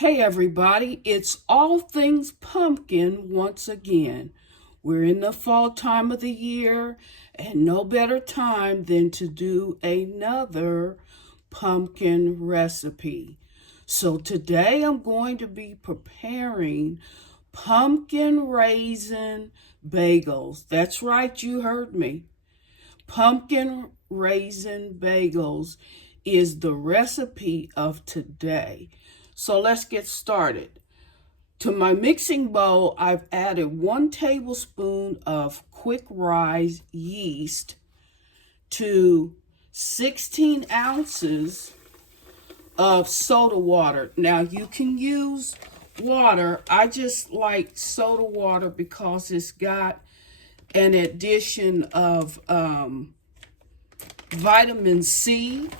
Hey everybody, it's All Things Pumpkin once again. We're in the fall time of the year, and no better time than to do another pumpkin recipe. So today I'm going to be preparing pumpkin raisin bagels. That's right, you heard me. Pumpkin raisin bagels is the recipe of today. So let's get started. To my mixing bowl, I've added 1 tablespoon of quick rise yeast to 16 ounces of soda water. Now you can use water. I just like soda water because it's got an addition of vitamin C,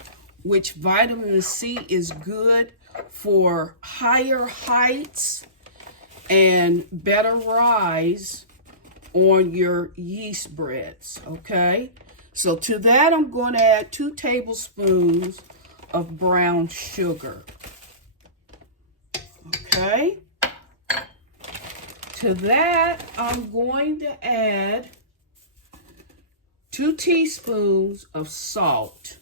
which vitamin C is good for higher heights and better rise on your yeast breads, okay? So to that, I'm going to add 2 tablespoons of brown sugar, okay? To that, I'm going to add 2 teaspoons of salt.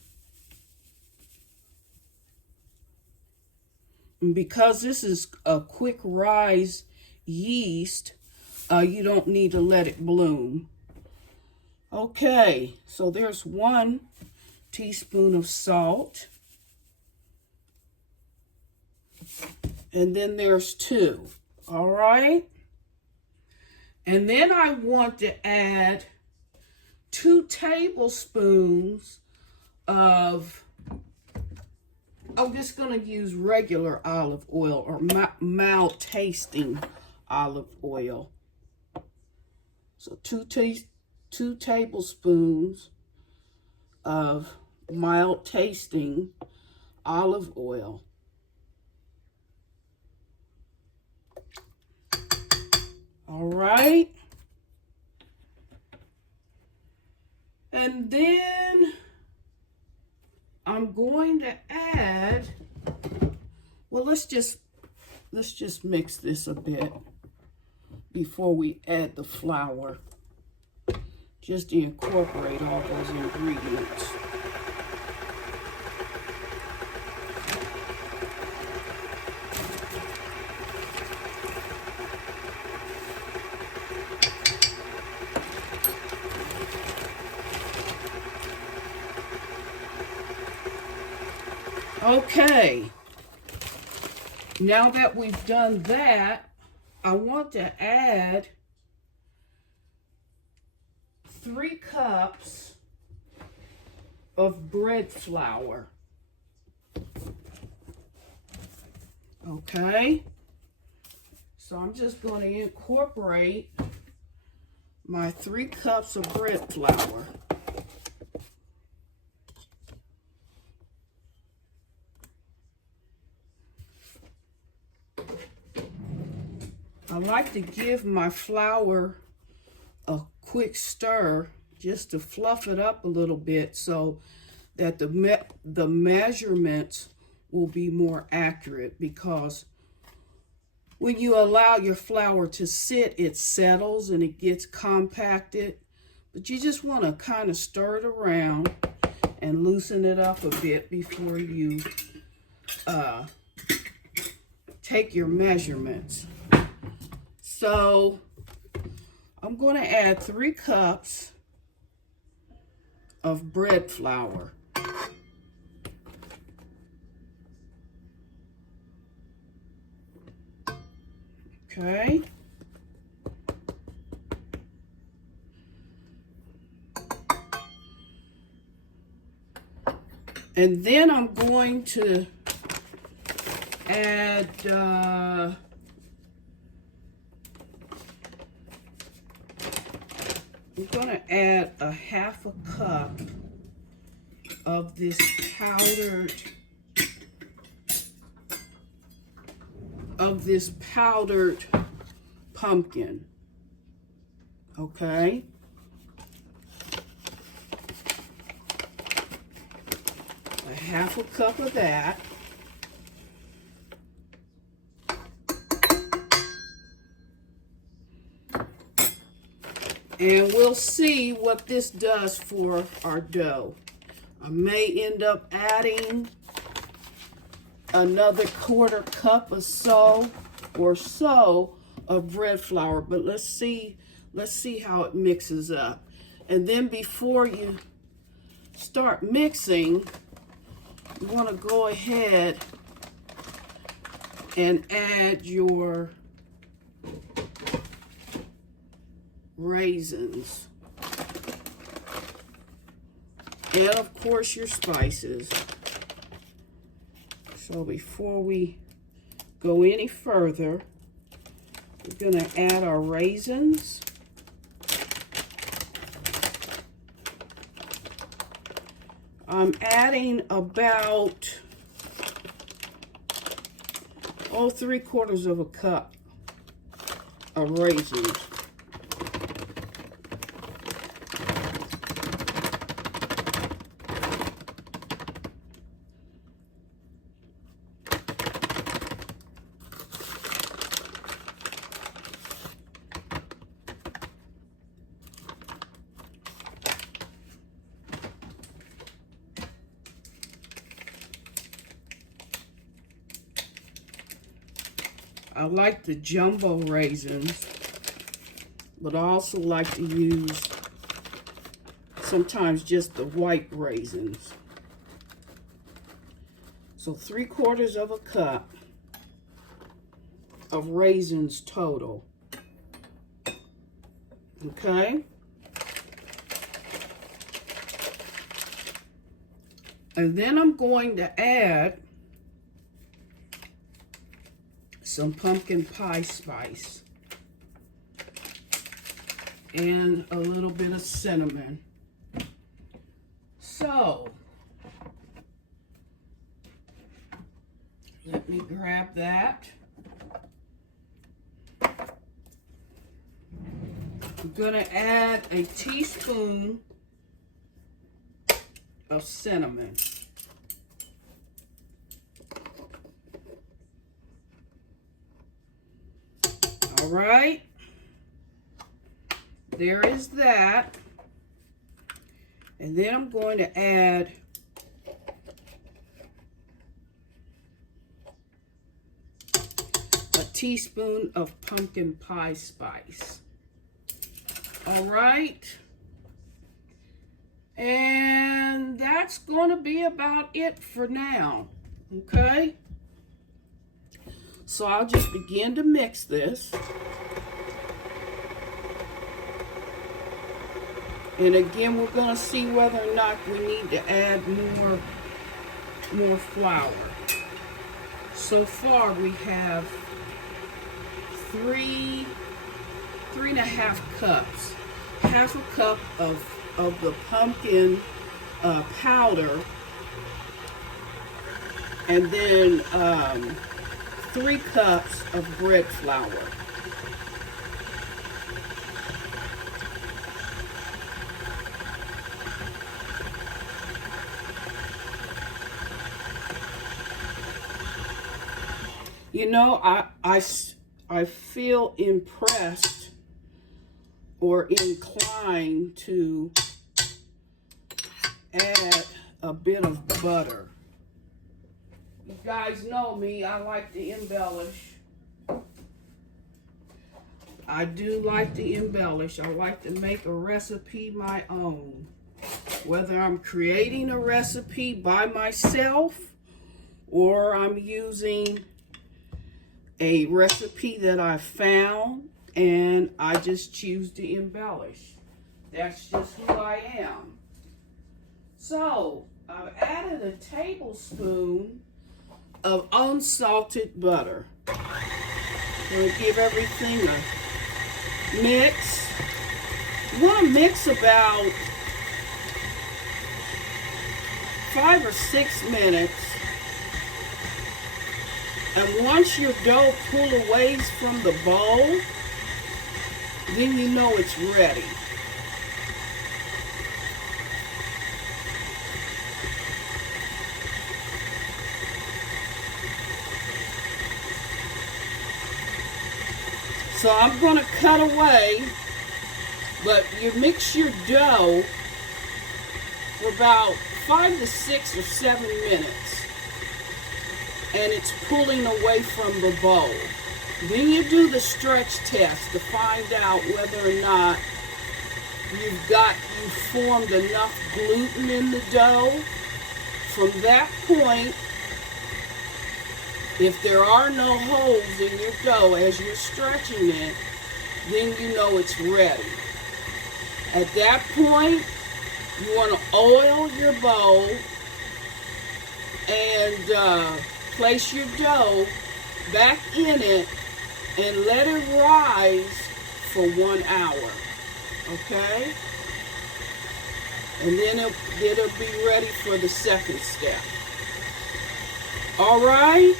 And because this is a quick rise yeast, you don't need to let it bloom. Okay, so there's 1 teaspoon of salt. And then there's 2, all right? And then I want to add 2 tablespoons of, I'm just going to use regular olive oil or mild tasting olive oil. So 2 tablespoons of mild tasting olive oil. All right. And then I'm going to add, well, let's just mix this a bit before we add the flour, just to incorporate all those ingredients. Okay, now that we've done that, I want to add 3 cups of bread flour. Okay, so I'm just going to incorporate my 3 cups of bread flour. I like to give my flour a quick stir just to fluff it up a little bit so that the measurements will be more accurate, because when you allow your flour to sit, it settles and it gets compacted. But you just want to kind of stir it around and loosen it up a bit before you take your measurements. So I'm going to add 3 cups of bread flour. Okay. And then I'm going to add I'm going to add a 1/2 cup of this powdered pumpkin. Okay? A 1/2 cup of that. And we'll see what this does for our dough. I may end up adding another 1/4 cup or so of bread flour, but let's see how it mixes up. And then before you start mixing, you want to go ahead and add your raisins. And of course your spices. So before we go any further, we're going to add our raisins. I'm adding about 3/4 of a cup of raisins. I like the jumbo raisins, but I also like to use sometimes just the white raisins. So 3/4 of a cup of raisins total. Okay? And then I'm going to add some pumpkin pie spice and a little bit of cinnamon. So, let me grab that. I'm gonna add a teaspoon of cinnamon. All right, there is that. And then I'm going to add a teaspoon of pumpkin pie spice. All right. And that's going to be about it for now. Okay. So I'll just begin to mix this. And again, we're going to see whether or not we need to add more flour. So far we have 3.5 cups. Half a cup of the pumpkin powder, and then 3 cups of bread flour. You know, I feel impressed or inclined to add a bit of butter. You guys know me, I like to embellish. I do like to embellish. I like to make a recipe my own. Whether I'm creating a recipe by myself or I'm using a recipe that I found and I just choose to embellish. That's just who I am. So, I've added a tablespoon of unsalted butter. I'm going to give everything a mix. You want to mix about 5 or 6 minutes. And once your dough pulls away from the bowl, then you know it's ready. So I'm going to cut away But you mix your dough for about 5 to 6 or 7 minutes, and it's pulling away from the bowl. Then you do the stretch test to find out whether or not you've formed enough gluten in the dough. From that point, if there are no holes in your dough as you're stretching it, then you know it's ready. At that point, you want to oil your bowl and place your dough back in it and let it rise for 1 hour. Okay? And then it'll be ready for the second step. All right?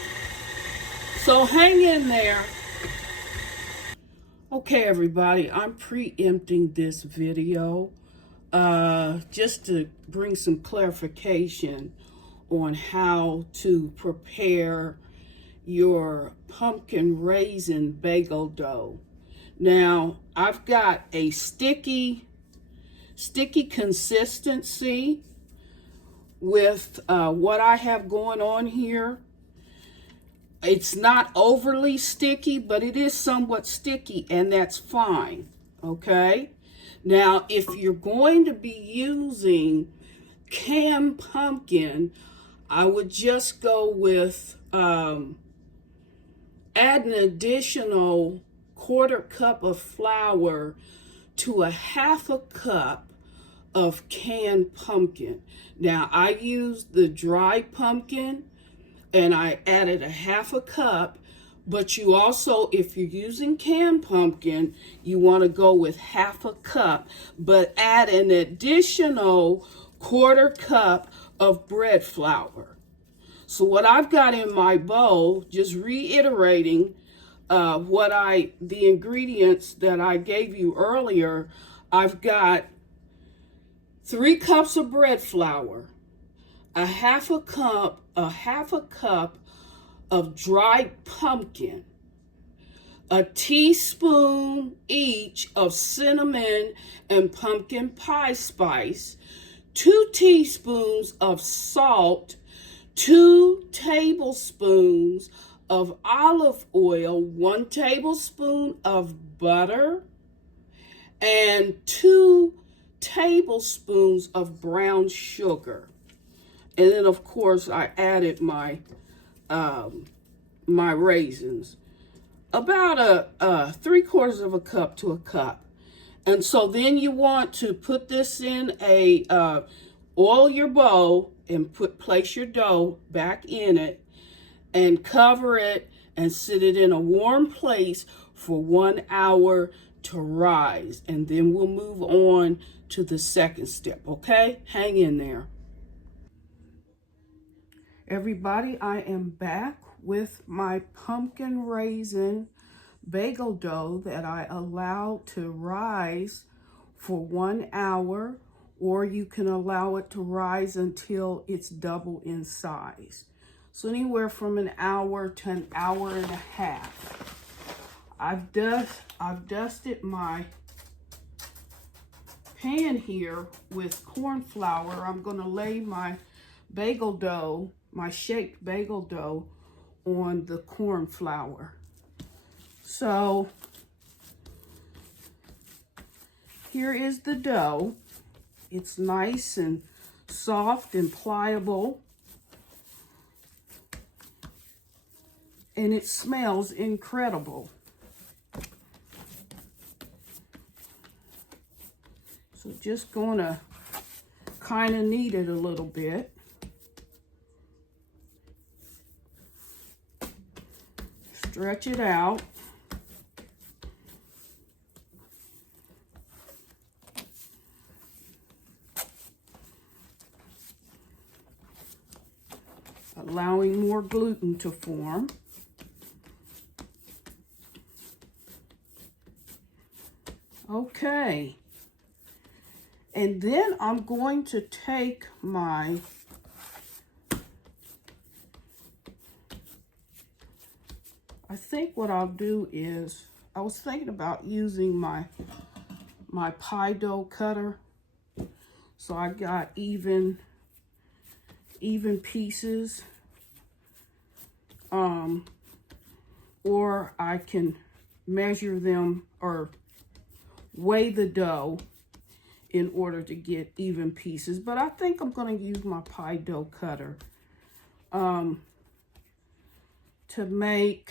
So hang in there. Okay, everybody, I'm preempting this video just to bring some clarification on how to prepare your pumpkin raisin bagel dough. Now, I've got a sticky consistency with what I have going on here. It's not overly sticky, but it is somewhat sticky, and that's fine, okay? Now, if you're going to be using canned pumpkin, I would just go with add an additional 1/4 cup of flour to a 1/2 cup of canned pumpkin. Now, I used the dry pumpkin, and I added a 1/2 cup, but you also, if you're using canned pumpkin, you want to go with 1/2 cup, but add an additional 1/4 cup of bread flour. So what I've got in my bowl, just reiterating the ingredients that I gave you earlier, I've got 3 cups of bread flour, a 1/2 cup of dried pumpkin, a teaspoon each of cinnamon and pumpkin pie spice, 2 teaspoons of salt, 2 tablespoons of olive oil, 1 tablespoon of butter, and 2 tablespoons of brown sugar. And then, of course, I added my raisins, about 3/4 of a cup to a cup. And so then you want to put this in oil your bowl and place your dough back in it and cover it and sit it in a warm place for 1 hour to rise. And then we'll move on to the second step, okay? Hang in there. Everybody, I am back with my pumpkin raisin bagel dough that I allowed to rise for 1 hour, or you can allow it to rise until it's double in size. So anywhere from 1 hour to 1.5 hours. I've dusted my pan here with corn flour. I'm going to lay my bagel dough, my shaped bagel dough, on the corn flour. So here is the dough. It's nice and soft and pliable, and it smells incredible. So just gonna kind of knead it a little bit. Stretch it out. Allowing more gluten to form. Okay. And then I'm going to take my I think what I'll do is, I was thinking about using my my pie dough cutter. So I got even pieces. Or I can measure them or weigh the dough in order to get even pieces. But I think I'm going to use my pie dough cutter to make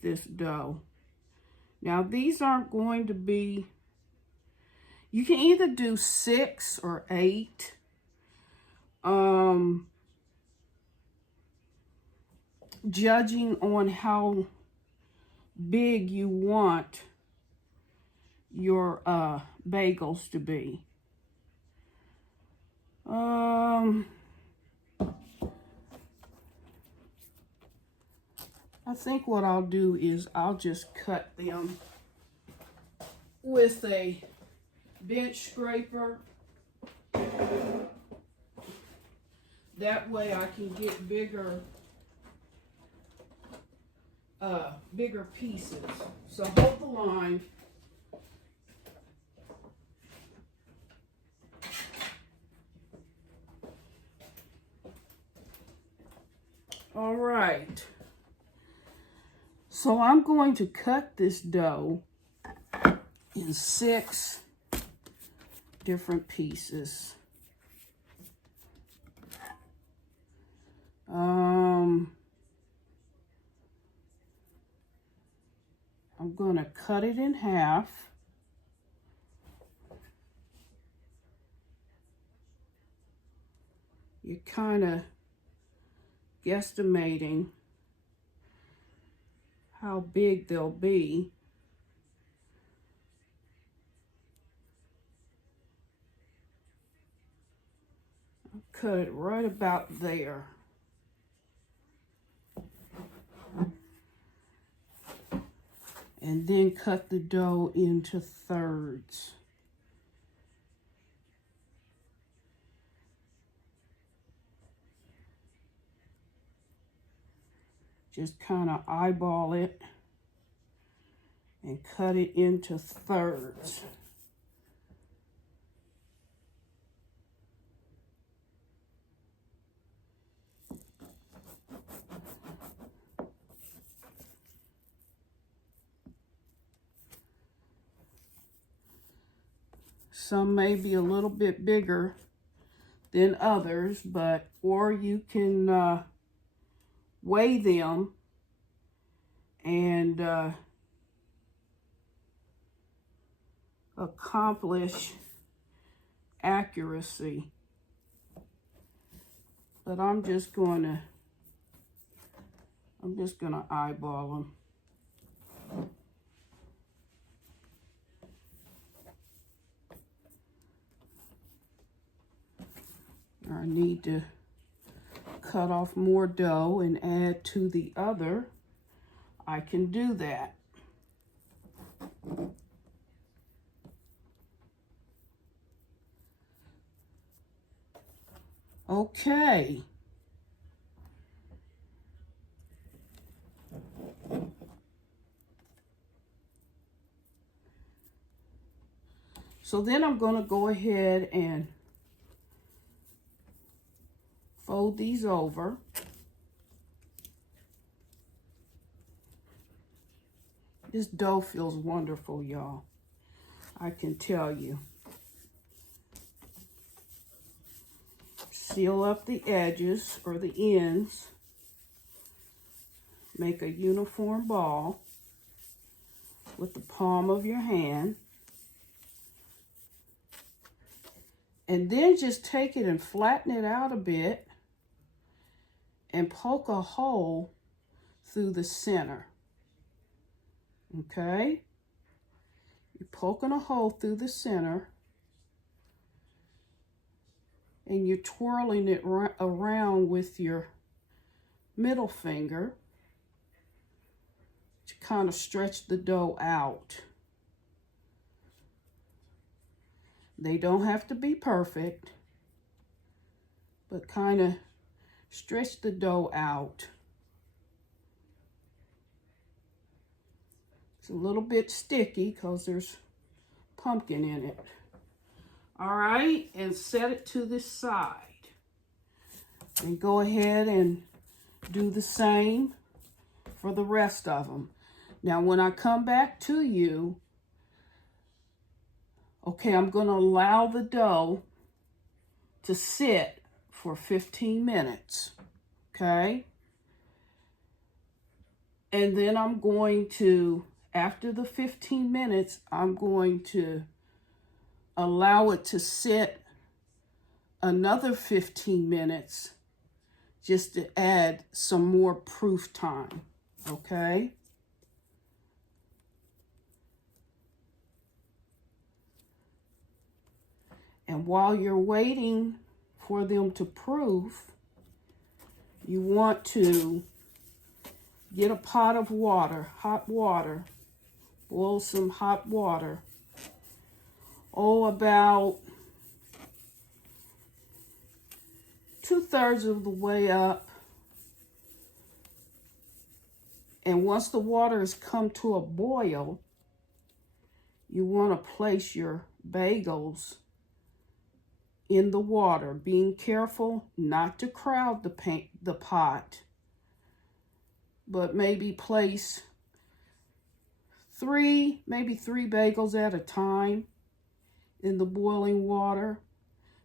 this dough. Now these aren't going to be, you can either do 6 or 8. Judging on how big you want your bagels to be. I think what I'll do is I'll just cut them with a bench scraper. That way I can get bigger pieces. So hold the line. All right. So I'm going to cut this dough in 6 different pieces. I'm going to cut it in half. You're kind of guesstimating how big they'll be. I'll cut it right about there. And then cut the dough into thirds. Just kind of eyeball it and cut it into thirds. Some may be a little bit bigger than others, or you can weigh them and accomplish accuracy. But I'm just gonna eyeball them. I need to cut off more dough and add to the other. I can do that. Okay. So then I'm going to go ahead and fold these over. This dough feels wonderful, y'all. I can tell you. Seal up the edges or the ends. Make a uniform ball with the palm of your hand. And then just take it and flatten it out a bit and poke a hole through the center. Okay? You're poking a hole through the center and you're twirling it around with your middle finger to kind of stretch the dough out. They don't have to be perfect, but kind of stretch the dough out. It's a little bit sticky because there's pumpkin in it. All right, and set it to this side. And go ahead and do the same for the rest of them. Now, when I come back to you, okay, I'm going to allow the dough to sit for 15 minutes, okay? And then I'm going to, after the 15 minutes, I'm going to allow it to sit another 15 minutes just to add some more proof time, okay? And while you're waiting for them to proof, you want to get a pot of water, hot water, boil some hot water. Oh, about 2/3 of the way up. And once the water has come to a boil, you want to place your bagels in the water, being careful not to crowd the pot, but maybe place maybe three bagels at a time in the boiling water.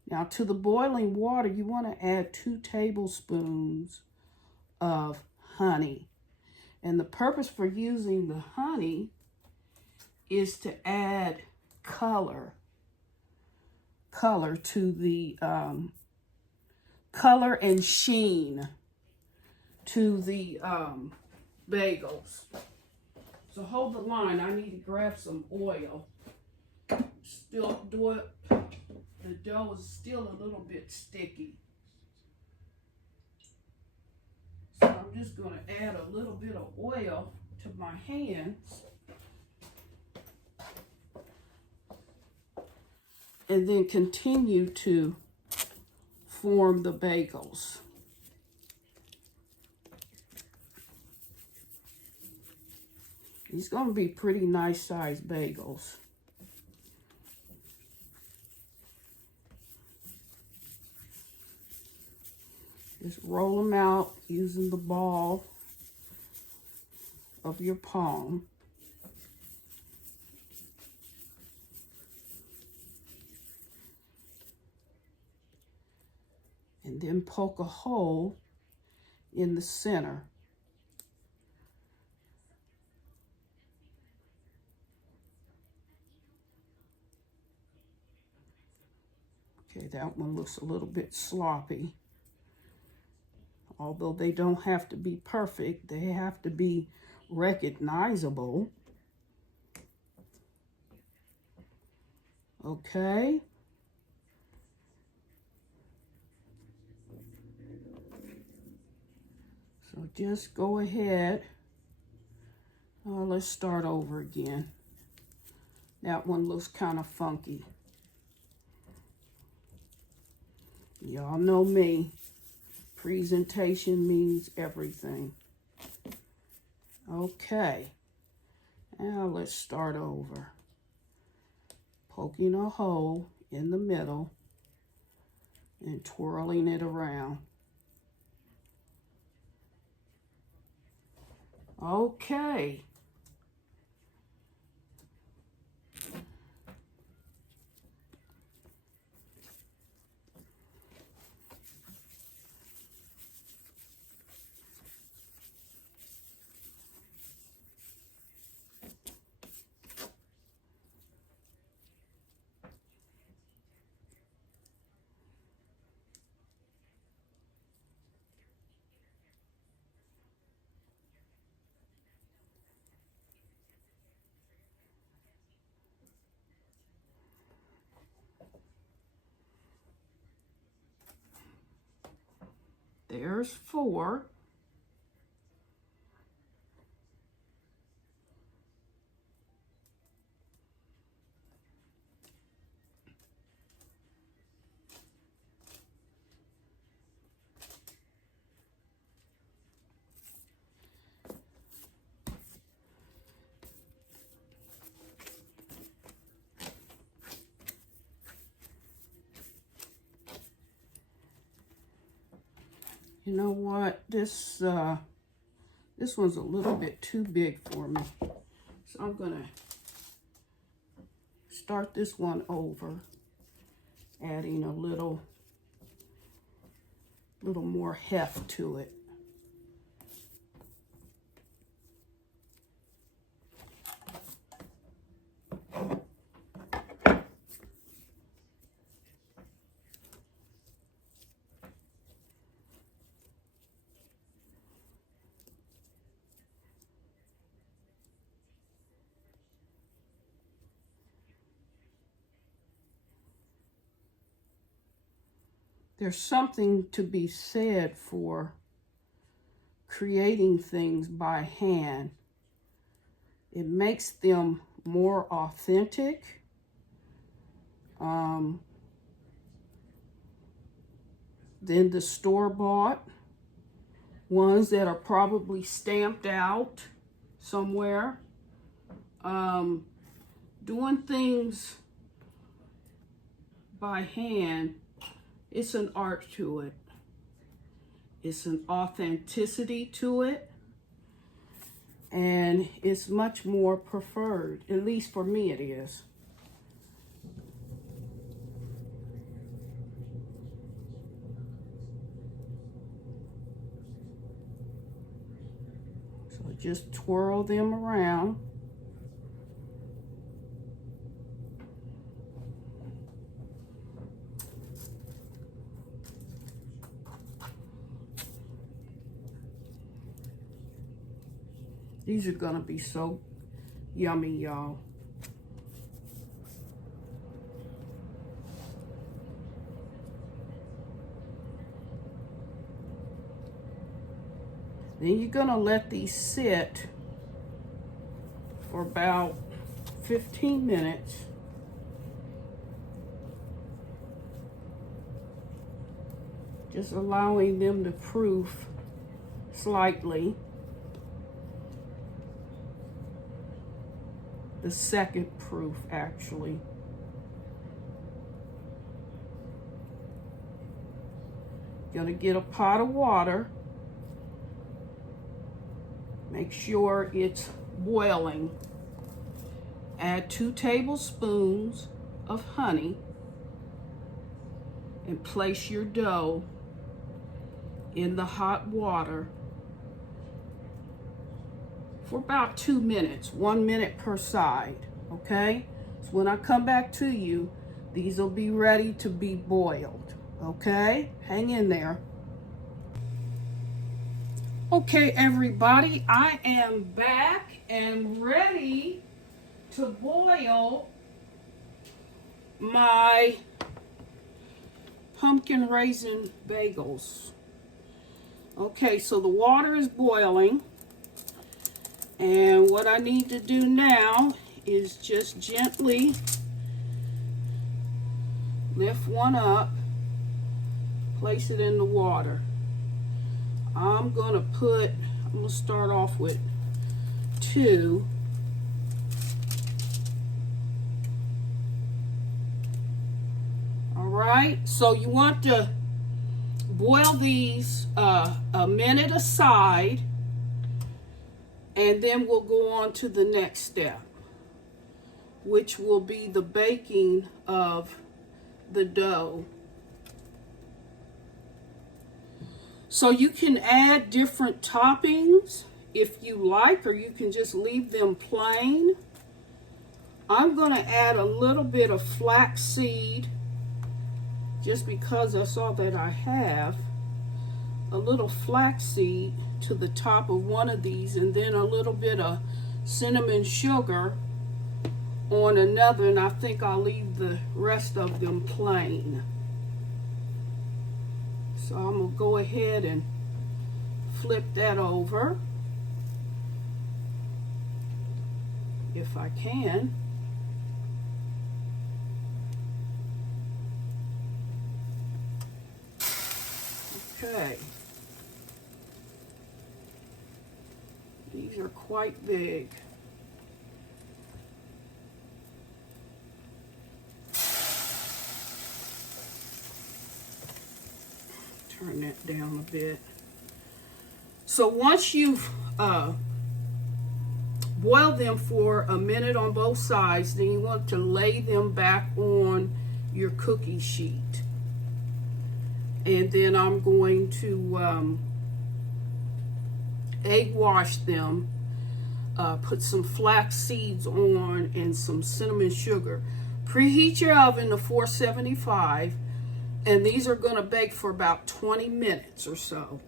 Now, to the boiling water, you want to add 2 tablespoons of honey. And the purpose for using the honey is to add color to the color and sheen to the bagels. So hold the line. I need to grab some oil. The dough is still a little bit sticky. So I'm just going to add a little bit of oil to my hands. And then continue to form the bagels. These are going to be pretty nice sized bagels. Just roll them out using the ball of your palm. And then poke a hole in the center. Okay, that one looks a little bit sloppy. Although they don't have to be perfect, they have to be recognizable. Okay. So just go ahead. Let's start over again. That one looks kind of funky. Y'all know me. Presentation means everything. Okay. Now let's start over. Poking a hole in the middle and twirling it around. Okay. There's 4. You know what? This one's a little bit too big for me. So I'm gonna start this one over, adding a little more heft to it. There's something to be said for creating things by hand. It makes them more authentic. Than the store-bought ones that are probably stamped out somewhere. Doing things by hand, it's an art to it. It's an authenticity to it. And it's much more preferred. At least for me it is. So just twirl them around. These are gonna be so yummy, y'all. Then you're gonna let these sit for about 15 minutes. Just allowing them to proof slightly. The second proof, actually. Gonna get a pot of water. Make sure it's boiling. Add 2 tablespoons of honey and place your dough in the hot water for about 2 minutes, 1 minute per side, okay? So when I come back to you, these will be ready to be boiled, okay? Hang in there. Okay, everybody, I am back and ready to boil my pumpkin raisin bagels. Okay, so the water is boiling. And what I need to do now is just gently lift one up, place it in the water. I'm gonna start off with 2. All right, so you want to boil these a minute aside, and then we'll go on to the next step, which will be the baking of the dough. So you can add different toppings if you like, or you can just leave them plain. I'm going to add a little bit of flaxseed, just because that's all that I have. A little flaxseed to the top of one of these, and then a little bit of cinnamon sugar on another, and I think I'll leave the rest of them plain. So I'm gonna go ahead and flip that over if I can. Okay. These are quite big. Turn that down a bit. So once you've boiled them for a minute on both sides, then you want to lay them back on your cookie sheet. And then I'm going to egg wash them, put some flax seeds on and some cinnamon sugar. Preheat your oven to 475, and these are going to bake for about 20 minutes or so.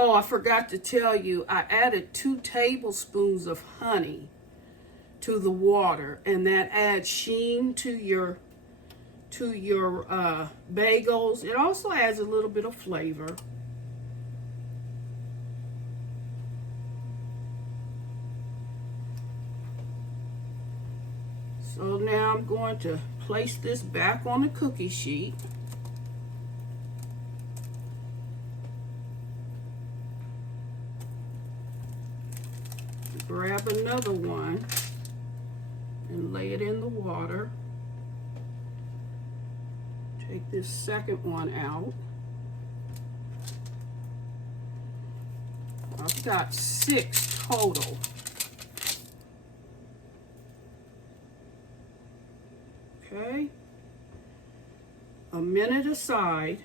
Oh, I forgot to tell you, I added 2 tablespoons of honey to the water, and that adds sheen to your bagels. It also adds a little bit of flavor. So now I'm going to place this back on the cookie sheet. Grab another one and lay it in the water. Take this second one out. I've got 6 total. Okay. A minute aside.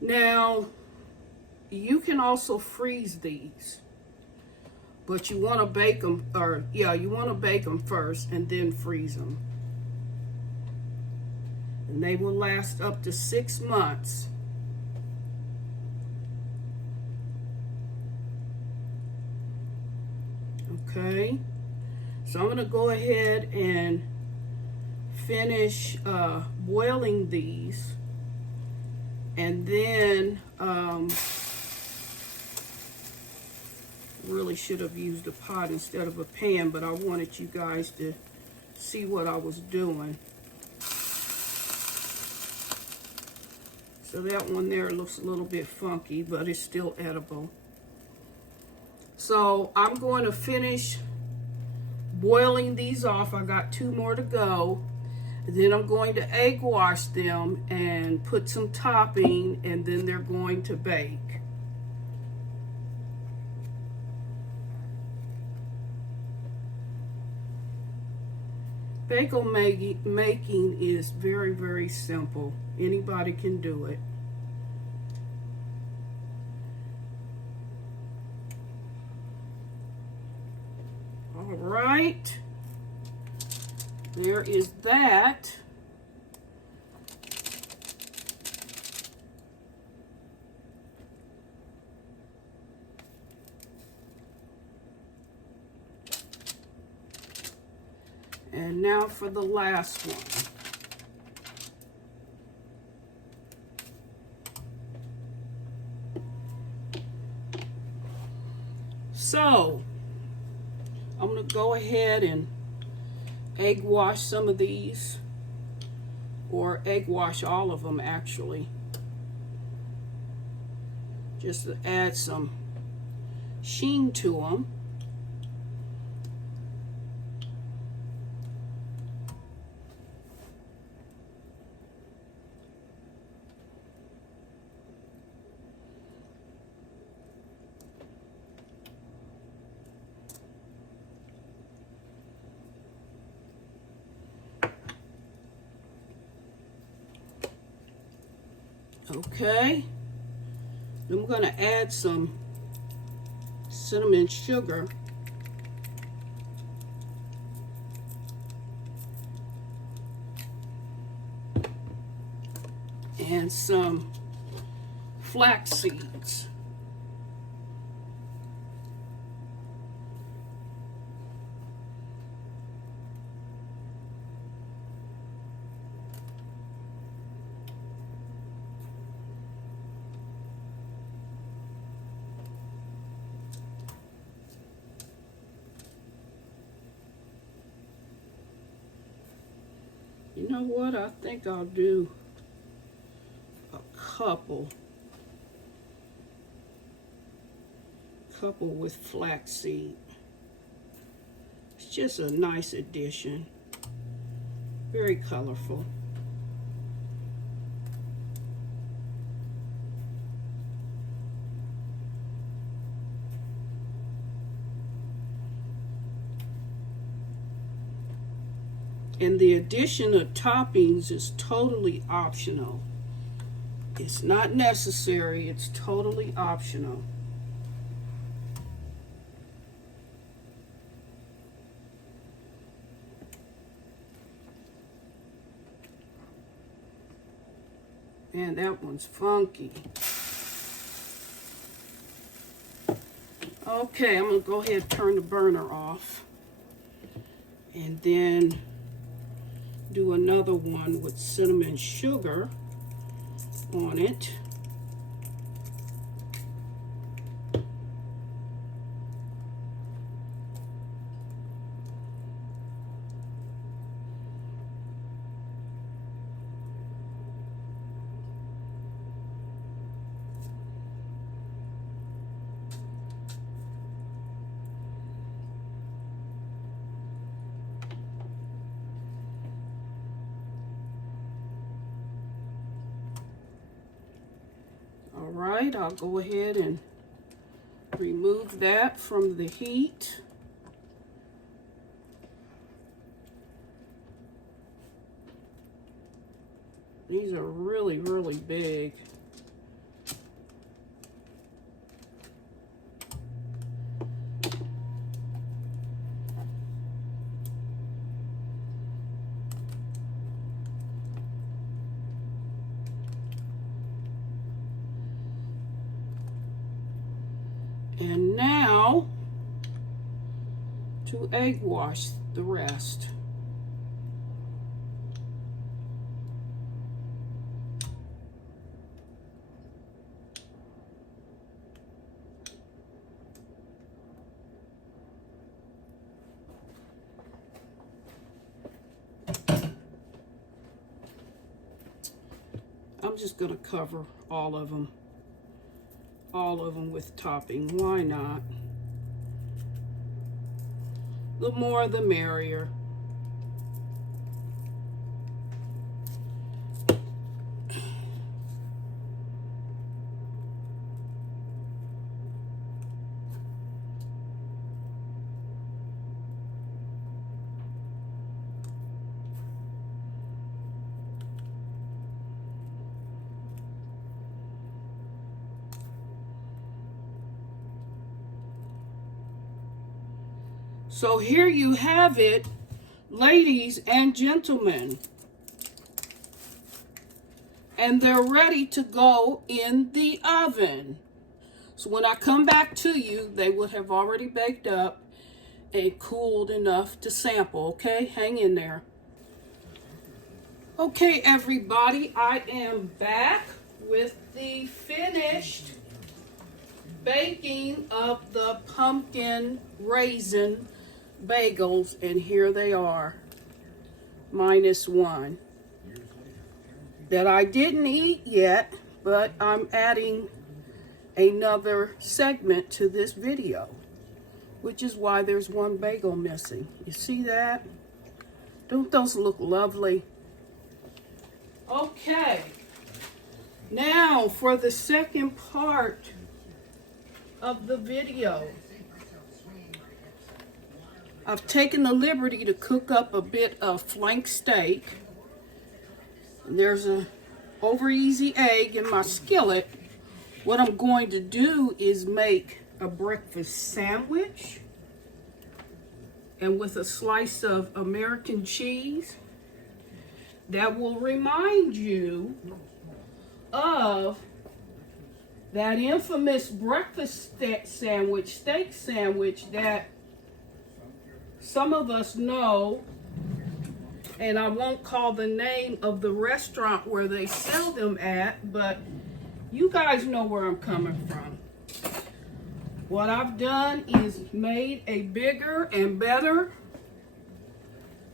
Now, you can also freeze these, but you want to bake them, you want to bake them first and then freeze them. And they will last up to 6 months. Okay, so I'm going to go ahead and finish boiling these. And then, really should have used a pot instead of a pan, but I wanted you guys to see what I was doing. So that one there looks a little bit funky, but it's still edible. So I'm going to finish boiling these off. I got 2 more to go. Then I'm going to egg wash them and put some topping, and then they're going to bake. Bagel making is very, very simple. Anybody can do it. All right. There is that. And now for the last one. So, I'm going to go ahead and egg wash some of these, or egg wash all of them actually, just to add some sheen to them. Okay, then we're going to add some cinnamon sugar. And some flax seeds. You know what? I think I'll do a couple with flaxseed. It's just a nice addition. Very colorful. And the addition of toppings is totally optional. It's not necessary, it's totally optional. Man, that one's funky. Okay, I'm gonna go ahead and turn the burner off. And then do another one with cinnamon sugar on it. All right, I'll go ahead and remove that from the heat. These are really, really big. And now to egg wash the rest. I'm just going to cover all of them with topping. Why not? The more the merrier. So here you have it, ladies and gentlemen. And they're ready to go in the oven. So when I come back to you, they would have already baked up and cooled enough to sample, okay? Hang in there. Okay, everybody, I am back with the finished baking of the pumpkin raisin bagels, and here they are, -1, that I didn't eat yet, but I'm adding another segment to this video, which is why there's one bagel missing. You see that? Don't those look lovely? Okay, now for the second part of the video. I've taken the liberty to cook up a bit of flank steak. There's a over easy egg in my skillet. What I'm going to do is make a breakfast sandwich, and with a slice of American cheese that will remind you of that infamous breakfast sandwich, steak sandwich, that some of us know, and I won't call the name of the restaurant where they sell them at, but you guys know where I'm coming from. What I've done is made a bigger and better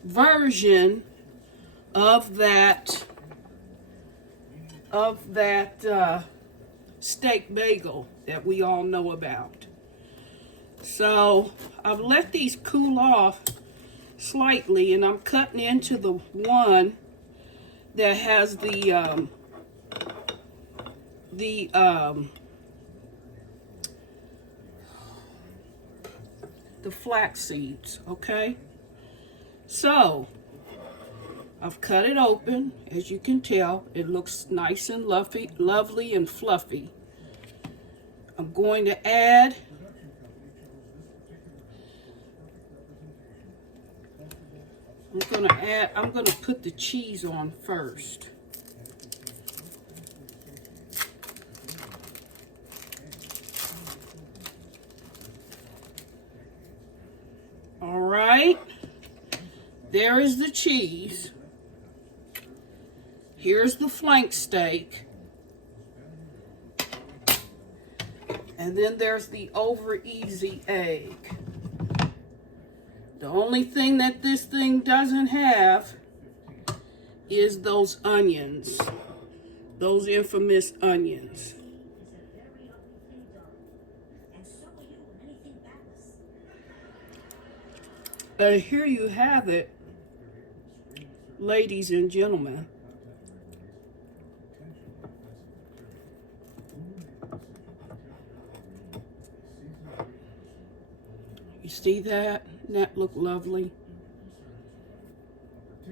version of that steak bagel that we all know about. So I've let these cool off slightly, and I'm cutting into the one that has the flax seeds, okay? So, I've cut it open. As you can tell, it looks nice and lovely and fluffy. I'm going to add I'm going to put the cheese on first. All right. There is the cheese. Here's the flank steak. And then there's the over easy egg. The only thing that this thing doesn't have is those onions. Those infamous onions. And here you have it, ladies and gentlemen. You see that? Doesn't that look lovely?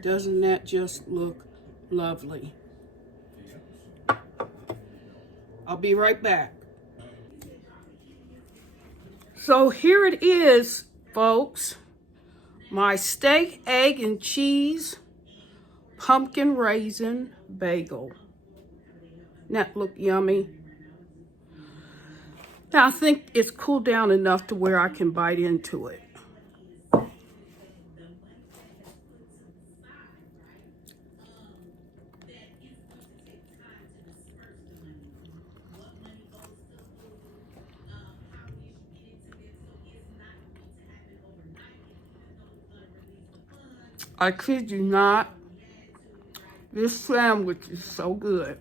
Doesn't that just look lovely? I'll be right back. So here it is, folks. My steak, egg, and cheese pumpkin raisin bagel. Doesn't that look yummy? Now I think it's cooled down enough to where I can bite into it. I kid you not, this sandwich is so good.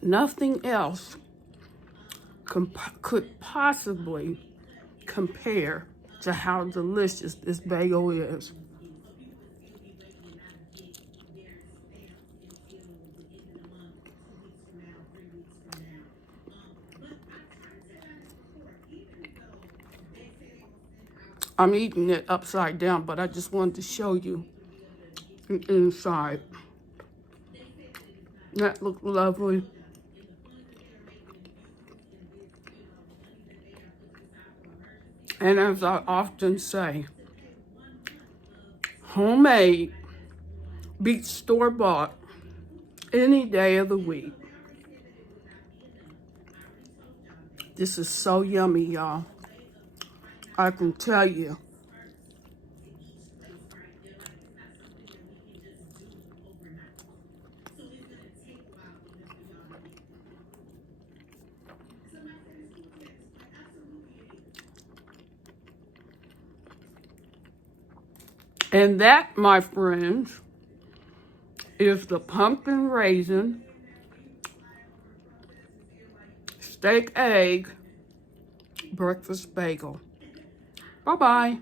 Nothing else could possibly compare to how delicious this bagel is. I'm eating it upside down, but I just wanted to show you the inside. That looks lovely. And as I often say, homemade beats store-bought any day of the week. This is so yummy, y'all. I can tell you. And that, my friends, is the pumpkin raisin steak egg breakfast bagel. Bye-bye.